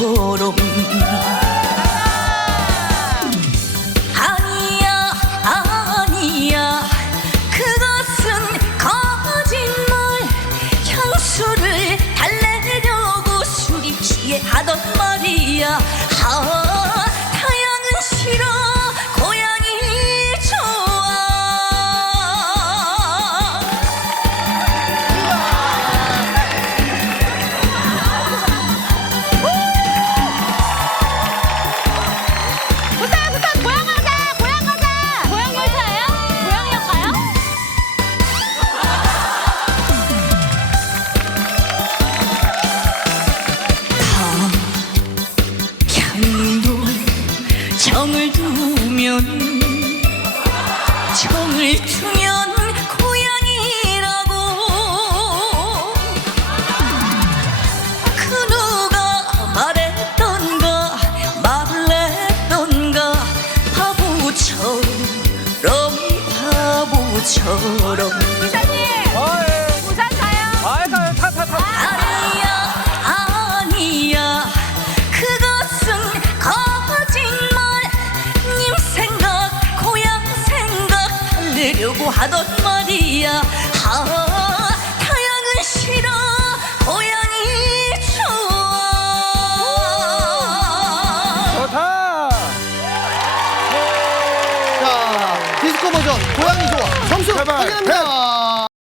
것처럼 아니야 아니야. 그것은 거짓말. 향수를 달래려고 술이 취해 하던 말이야 정을 두면 정을 두면 고향이라고. 그 누가 말했던가 말을 했던가 바보처럼 바보처럼 하려고 하던 말이야 아 타양은 싫어 고향이 좋아 좋다 자, 디스코 버전 고양이 좋아. 점수. 확인합니다.